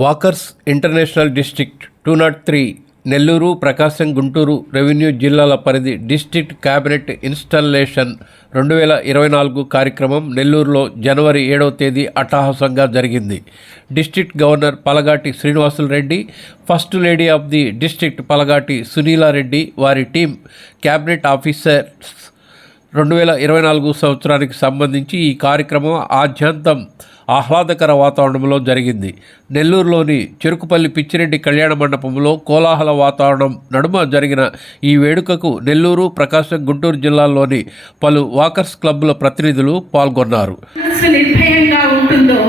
Walkers international district two nought three Nellore Prakasam Guntur revenue జిల్లాల పరిధి district cabinet installation రెండు వేల ఇరవై నాలుగు కార్యక్రమం నెల్లూరులో జనవరి ఏడవ తేదీ అట్టహాసంగా జరిగింది. District governor Palagati Srinivasulu Reddy first lady of the district Palagati Sunila Reddy వారి టీం క్యాబినెట్ ఆఫీసర్స్ రెండు వేల ఇరవై నాలుగు సంవత్సరానికి సంబంధించి ఈ కార్యక్రమం ఆద్యంతం ఆహ్లాదకర వాతావరణంలో జరిగింది. నెల్లూరులోని చెరుకుపల్లి పిచ్చిరెడ్డి కళ్యాణ మండపంలో కోలాహల వాతావరణం నడుమ జరిగిన ఈ వేడుకకు నెల్లూరు ప్రకాశం గుంటూరు జిల్లాల్లోని పలు వాకర్స్ క్లబ్ల ప్రతినిధులు పాల్గొన్నారు. ఉంటుందో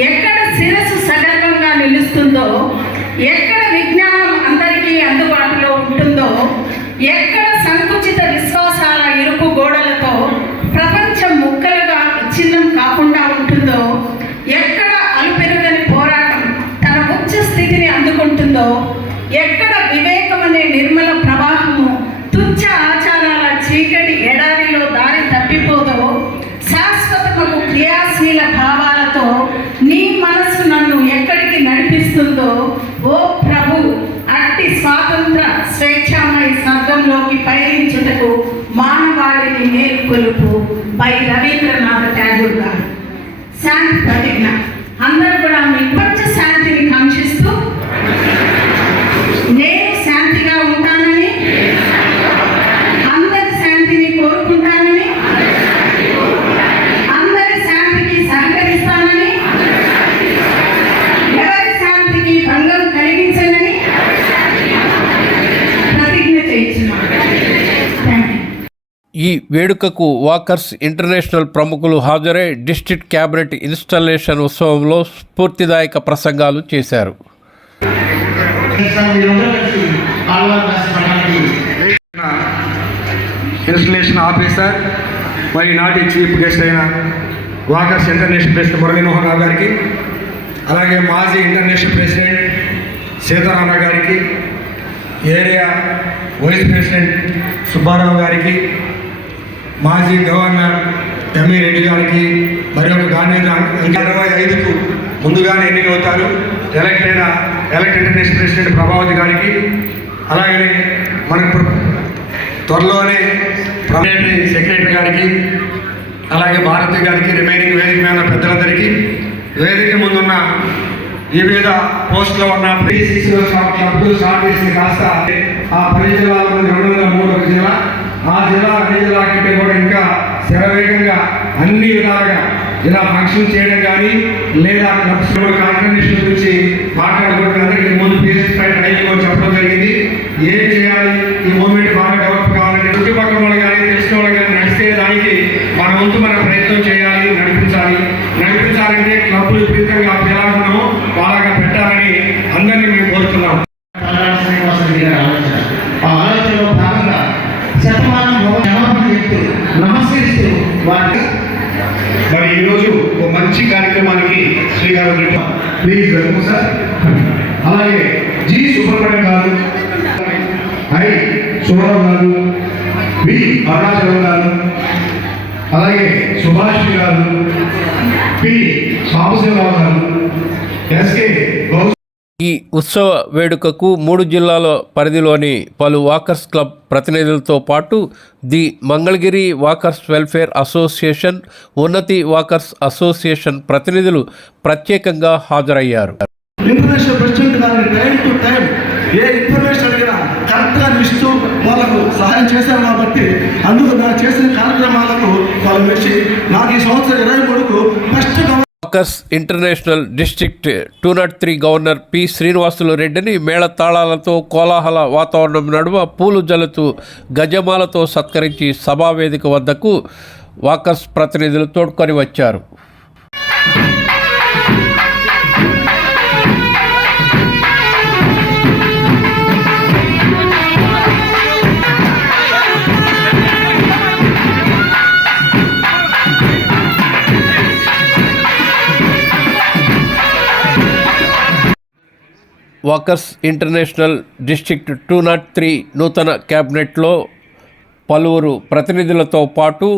ఎక్కడ శిరస్సు సగర్వంగా నిలుస్తుందో ఎక్కడ విజ్ఞానం అందరికీ అందుబాటులో ఉంటుందో ఎక్కడ చీకటి ఎడారిలో దారి తప్పిపోదో శాశ్వతము క్రియాశీల భావాలతో నీ మనసు నన్ను ఎక్కడికి నడిపిస్తుందో ఓ ప్రభు అట్టి స్వాతంత్ర స్వేచ్ఛామయ స్వర్గంలోకి పయనించుటకు మానవాళిని మేల్కొలుపు పై రవీంద్రనాథ్ ఠాగూర్ గారు. శాంతి ప్రతిజ్ఞ. అందరూ కూడా మీ ప్రపంచ శాంతిని కాంక్షిస్తూ వేడుకకు వాకర్స్ ఇంటర్నేషనల్ ప్రముఖులు హాజరై డిస్ట్రిక్ట్ క్యాబినెట్ ఇన్స్టాలేషన్ ఉత్సవంలో స్ఫూర్తిదాయక ప్రసంగాలు చేశారు. ఇన్స్టలేషన్ ఆఫీసర్ మరి నాటి చీఫ్ గెస్ట్ అయిన walkers international president Muralimohan Rao గారికి అలాగే మాజీ ఇంటర్నేషనల్ ప్రెసిడెంట్ సీతారామ గారికి ఏరియా వైస్ ప్రెసిడెంట్ సుబ్బారావు గారికి మాజీ గవర్నర్ ఎంఈ రెడ్డి గారికి మరి ఒక గాంధీ ఇరవై ఐదుకు ముందుగానే ఎన్నికవుతారు ఎలక్ట్ అయిన ఎలక్ట్ ప్రెసిడెంట్ ప్రభావతి గారికి అలాగే మనకు త్వరలోనే ప్రొమినరీ సెక్రటరీ గారికి అలాగే భారతి గారికి రిమైనింగ్ వేదిక మీద పెద్దలందరికీ వేదిక ముందున్న వివిధ పోస్టులో ఉన్న ప్రీసీసీలో క్లబ్లు స్టార్ట్ చేసింది కాస్త ఆ పది జిల్లాల రెండు వందల మూడు జిల్లా ఆ జిల్లా అన్ని జిల్లా కంటే కూడా ఇంకా శరవేగంగా అన్ని విధాలుగా ఇలా ఫంక్షన్ చేయడం కానీ లేదా క్లబ్స్ కాన్ఫర్మేషన్ గురించి మాట్లాడుకోవడం అందరికీ ముందు పీసీ పై చెప్పడం జరిగింది. ఏం చేయాలి? ఈ మూమెంట్ బాగా డెవలప్ కావాలంటే చుట్టుపక్కల వాళ్ళు కానీ తెలిసిన వాళ్ళు కానీ నడిస్తే దానికి మన వంతు మన ప్రయత్నం చేయాలి నడిపించాలి. నడిపించాలంటే క్లబ్లు విపరీతంగా ఎలా ఉన్నామో పెట్టాలని అందరినీ మేము కోరుతున్నాం. అలాగే జి సుబ్రహ్మణ్యం గారు ఐ సుబ్బారావు గారు బి అరుణాచలం గారు అలాగే సుభాష్ గారు పి సాంబశివరావు గారు ఎస్కే గౌస్ ఈ ఉత్సవ వేడుకకు మూడు జిల్లాల పరిధిలోని పలు వాకర్స్ క్లబ్ ప్రతినిధులతో పాటు the Mangalagiri walkers welfare association Unnati walkers association ప్రతినిధులు ప్రత్యేకంగా హాజరయ్యారు. ఇన్ఫర్మేషన్ ప్రెసిడెంట్ గారిని టైం టు టైం ఏ ఇన్ఫర్మేషన్ అడిగినా కరెక్ట్గా ఇస్తూ వాళ్ళకు సహాయం చేశారు కాబట్టి అందుకు నా చేసిన కార్యక్రమాలకు వాళ్ళు మెచ్చి నాకు ఈ సంవత్సరం ఇరవై మూడుకు first walkers international district two nought three governor P Srinivasulu రెడ్డిని మేళ తాళాలతో కోలాహల వాతావరణం నడుమ పూలు జల్లుతూ గజమాలతో సత్కరించి సభావేదిక వద్దకు వాకర్స్ ప్రతినిధులు తోడ్కొని వచ్చారు. Walkers international district two nought three నూతన క్యాబినెట్లో పలువురు ప్రతినిధులతో పాటు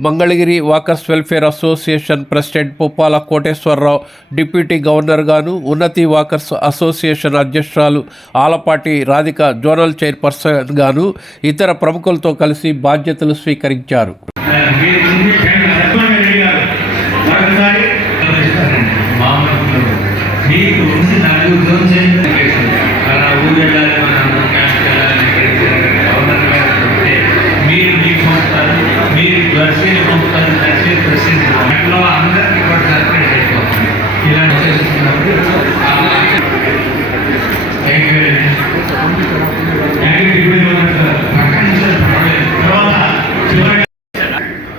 Mangalagiri walkers welfare association president Puppala Koteswararao deputy గవర్నర్గాను Unnati walkers association అధ్యక్షురాలు ఆలపాటి రాధిక జోనల్ చైర్పర్సన్గాను ఇతర ప్రముఖులతో కలిసి బాధ్యతలు స్వీకరించారు. Uh, ఉంది జోన్ చేయండి అలా ఊరు వెళ్ళాలి మనం క్యాంప్ వెళ్ళాలి గవర్నర్ గారు మీరు మీకు పంపుతారు మీరు దర్శనం పంపుతారు దర్శనం అట్లా అందరికీ కూడా అయిపోతుంది. చేస్తున్నప్పుడు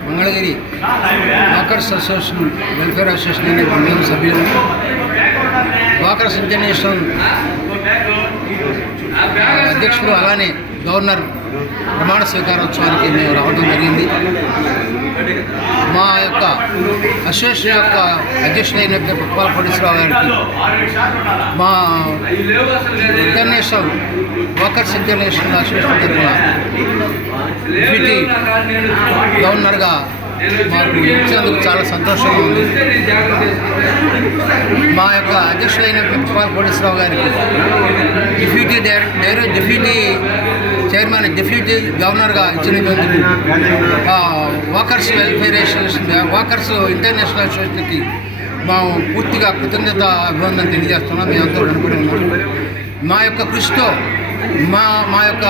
Mangalagiri walkers association welfare association అనే మేము సభ్యులు వాకర్స్ ఇంటర్నేషనల్ అధ్యక్షుడు అలానే గవర్నర్ ప్రమాణ స్వీకారోత్సవానికి మేము రావడం జరిగింది. మా యొక్క అసోసియేషన్ యొక్క అధ్యక్షుడైన పుప్పాల కోటేశ్వరరావు గారికి మా ఇంటర్నేషనల్ వాకర్స్ ఇంటర్నేషనల్ అసోసియేషన్ తరఫున డిప్యూటీ గవర్నర్గా మాకు ఇచ్చేందుకు చాలా సంతోషంగా ఉంది. మా యొక్క అధ్యక్షుడైన ప్రిన్సిపాల్ కోటేశ్వరరావు గారికి deputy director deputy chairman deputy గవర్నర్గా ఇచ్చినటువంటి ఆ, walkers welfare association walkers international అసోసియేషన్కి మేము పూర్తిగా కృతజ్ఞత అభివందన తెలియజేస్తున్నాం. మేమంతా అనుకుని ఉన్నాం మా యొక్క కృషితో మా మా యొక్క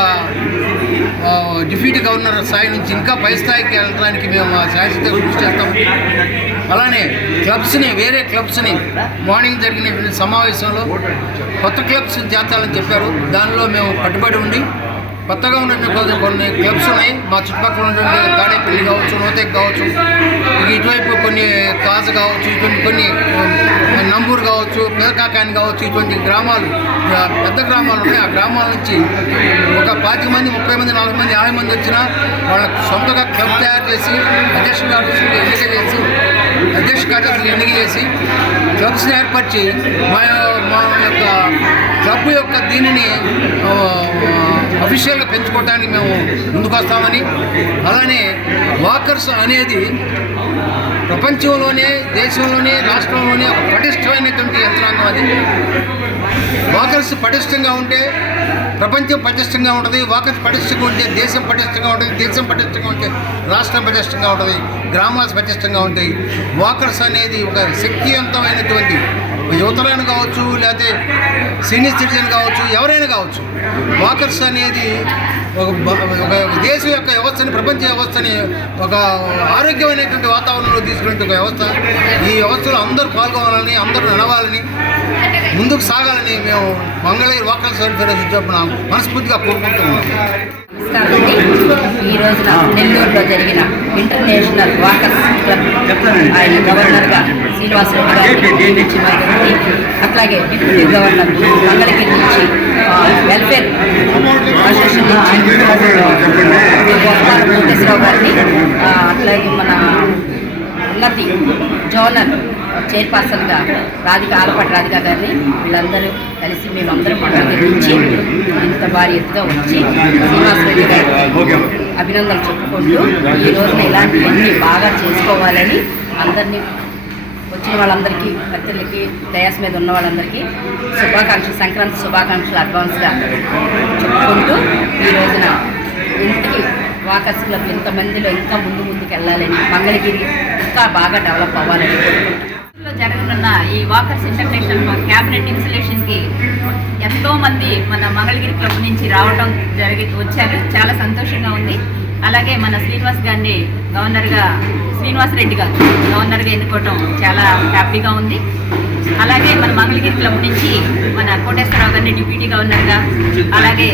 డిప్యూటీ గవర్నర్ స్థాయి నుంచి ఇంకా పై స్థాయికి వెళ్ళడానికి మేము మా శాశ్వత కృషి చేస్తాం. అలానే క్లబ్స్ని వేరే క్లబ్స్ని మార్నింగ్ జరిగిన సమావేశంలో కొత్త క్లబ్స్ చేర్చాలని చెప్పారు. దానిలో మేము కట్టుబడి ఉండి కొత్తగా ఉన్నటువంటి కొన్ని క్లబ్స్ ఉన్నాయి. మా చుట్టుపక్కల ఉన్నటువంటి తాడేపల్లి కావచ్చు నోతెక్ కావచ్చు ఇటువైపు కొన్ని కాజ కావచ్చు ఇటువంటి కొన్ని నంబూరు కావచ్చు పెదకాకాని కావచ్చు ఇటువంటి గ్రామాలు పెద్ద గ్రామాలు ఉన్నాయి. ఆ గ్రామాల నుంచి ఒక పాతిక మంది ముప్పై మంది నలభై మంది యాభై మంది వచ్చినా వాళ్ళ సొంతగా క్లబ్ తయారు చేసి అధ్యక్ష కార్యదర్శులు ఎన్నిక చేసి అధ్యక్ష కార్యదర్శులు ఎన్నిక చేసి క్లబ్స్ని ఏర్పరిచి మా మా యొక్క క్లబ్ యొక్క దీనిని అఫీషియల్గా పెంచుకోవడానికి మేము ముందుకొస్తామని అలానే వాకర్స్ అనేది ప్రపంచంలోనే దేశంలోనే రాష్ట్రంలోనే ఒక పటిష్టమైనటువంటి యంత్రాంగం అది. వాకర్స్ పటిష్టంగా ఉంటే ప్రపంచం పటిష్టంగా ఉంటుంది వాకర్స్ పటిష్టంగా ఉంటే దేశం పటిష్టంగా ఉంటుంది దేశం పటిష్టంగా ఉంటే రాష్ట్రం పటిష్టంగా ఉంటుంది గ్రామాలు పటిష్టంగా ఉంటాయి. వాకర్స్ అనేది ఒక శక్తివంతమైనటువంటి యువతరైన కావచ్చు లేకపోతే సీనియర్ సిటిజన్ కావచ్చు ఎవరైనా కావచ్చు వాకర్స్ అనేది ఒక ఒక దేశం యొక్క వ్యవస్థని ప్రపంచ వ్యవస్థని ఒక ఆరోగ్యమైనటువంటి వాతావరణంలో తీసుకునే ఒక వ్యవస్థ. ఈ వ్యవస్థలో అందరూ పాల్గొనాలని అందరూ నడవాలని ముందుకు సాగాలని మేము మంగళగిరి వాకర్స్ వెల్ఫేర్ చెప్పిన మనస్ఫూర్తిగా కోరుకుంటున్నాము నమస్కారం అండి ఈ రోజున నెల్లూరులో జరిగిన ఇంటర్నేషనల్ వాకర్స్ క్లబ్ ఆయన గవర్నర్గా శ్రీనివాసరెడ్డి మరి అట్లాగే డిప్యూటీ గవర్నర్ మంగళగిరి నుంచి ఆ, వెల్ఫేర్ అసోసియేషన్ నుంచి గోపాల కోటేశ్వరరావు గారిని ఆ, అట్లాగే మన ఉన్నతి జోనల్ చైర్పర్సన్గా రాధిక ఆలపాటి రాధిక గారిని వీళ్ళందరూ కలిసి మేమందరం మండలి నుంచి ఇంత భారీ ఎత్తుగా వచ్చి శ్రీనివాసరెడ్డి గారు అభినందనలు చెప్పుకుంటూ ఈ రోజున ఇలాంటివన్నీ బాగా చేసుకోవాలని అందరినీ వచ్చిన వాళ్ళందరికీ భక్తులకి దయాస్ మీద ఉన్న వాళ్ళందరికీ శుభాకాంక్షలు సంక్రాంతి శుభాకాంక్షలు అడ్వాన్స్గా చెప్పుకుంటూ ఈ రోజున ఇంటికి వాకర్స్ క్లబ్ ఇంతమందిలో ఇంకా ముందు ముందుకు వెళ్ళాలని మంగళగిరి ఇంకా బాగా డెవలప్ అవ్వాలని కోరుకుంటున్నాను జరగనున్న ఈ వాకర్స్ ఇంటర్నేషనల్ క్యాబినెట్ ఇన్స్టలేషన్కి ఎంతో మంది మన మంగళగిరి క్లబ్ నుంచి రావడం జరిగి వచ్చారు. చాలా సంతోషంగా ఉంది. అలాగే మన శ్రీనివాస్ గారిని గవర్నర్గా శ్రీనివాస్ రెడ్డి గారు గవర్నర్గా ఎన్నుకోవటం చాలా హ్యాపీగా ఉంది. అలాగే మన మంగళగిరి క్లబ్ నుంచి మన కోటేశ్వరరావు గారిని డిప్యూటీ గవర్నర్గా అలాగే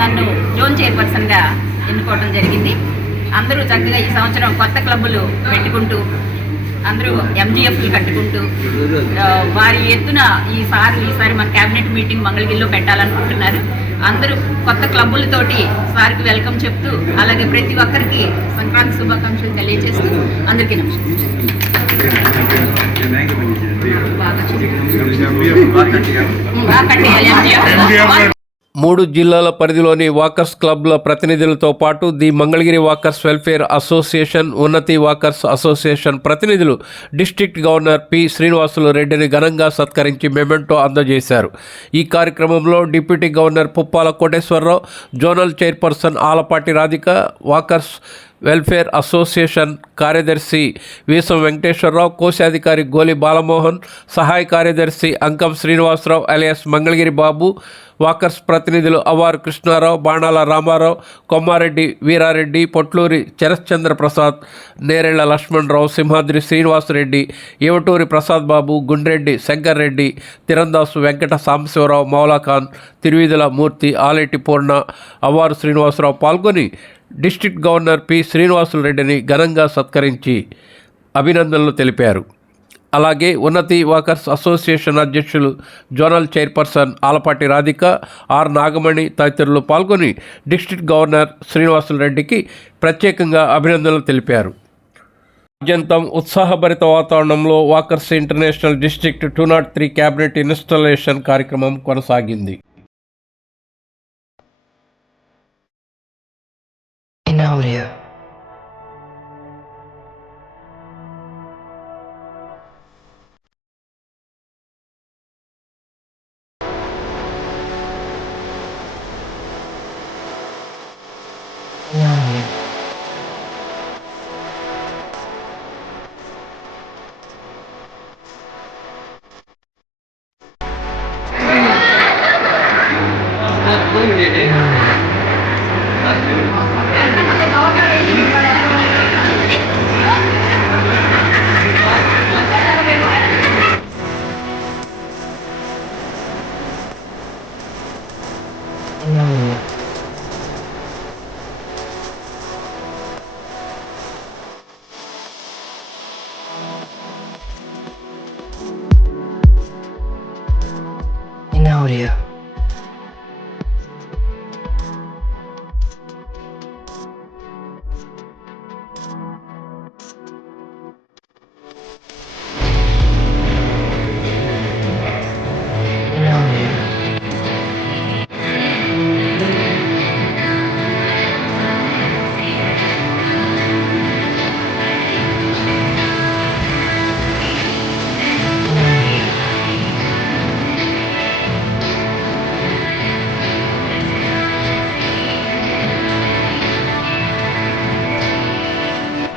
నన్ను జోన్ చైర్పర్సన్గా ఎన్నుకోవడం జరిగింది. అందరూ చక్కగా ఈ సంవత్సరం కొత్త క్లబ్బులు పెట్టుకుంటూ అందరూ ఎంజీఎఫ్లు కట్టుకుంటూ వారి ఎత్తున ఈసారి ఈసారి మన క్యాబినెట్ మీటింగ్ మంగళగిరిలో పెట్టాలనుకుంటున్నారు. అందరూ కొత్త క్లబ్బులతోటి సార్కి వెల్కమ్ చెప్తూ అలాగే ప్రతి ఒక్కరికి సంక్రాంతి శుభాకాంక్షలు తెలియజేస్తూ అందరికీ నమస్కారం. మూడు జిల్లాల పరిధిలోని వాకర్స్ క్లబ్ల ప్రతినిధులతో పాటు the Mangalagiri walkers welfare association Unnati walkers association ప్రతినిధులు డిస్టిక్ట్ గవర్నర్ పి శ్రీనివాసులు రెడ్డిని ఘనంగా సత్కరించి మెమెంటో అందజేశారు. ఈ కార్యక్రమంలో deputy governor Puppala Koteswararao zonal chairperson Alapati Radhika walkers welfare association కార్యదర్శి వీసం వెంకటేశ్వరరావు కోశాధికారి గోలి బాలమోహన్ సహాయ కార్యదర్శి అంకం శ్రీనివాసరావు అలియాస్ మంగళగిరి బాబు వాకర్స్ ప్రతినిధులు అవారు కృష్ణారావు బాణాల రామారావు కొమ్మారెడ్డి వీరారెడ్డి పొట్లూరి చరశ్చంద్ర ప్రసాద్ నేరేళ్ళ లక్ష్మణరావు సింహాద్రి శ్రీనివాసరెడ్డి ఏవటూరి ప్రసాద్ బాబు గుండ్రెడ్డి శంకర్ రెడ్డి తిరందాసు వెంకట సాంబశివరావు మౌలాఖాన్ తిరువిధుల మూర్తి ఆలెట్టి పూర్ణ అవారు శ్రీనివాసరావు పాల్గొని డిస్ట్రిక్ట్ గవర్నర్ పి. శ్రీనివాసులు రెడ్డిని ఘనంగా సత్కరించి అభినందనలు తెలిపారు. అలాగే ఉన్నతి వాకర్స్ అసోసియేషన్ అధ్యక్షులు zonal chairperson Alapati Radhika R Nagamani తదితరులు పాల్గొని డిస్టిక్ గవర్నర్ శ్రీనివాసులు రెడ్డికి ప్రత్యేకంగా అభినందనలు తెలిపారు. అత్యంతం ఉత్సాహభరిత వాతావరణంలో walkers international district two nought three cabinet installation కార్యక్రమం కొనసాగింది. know you.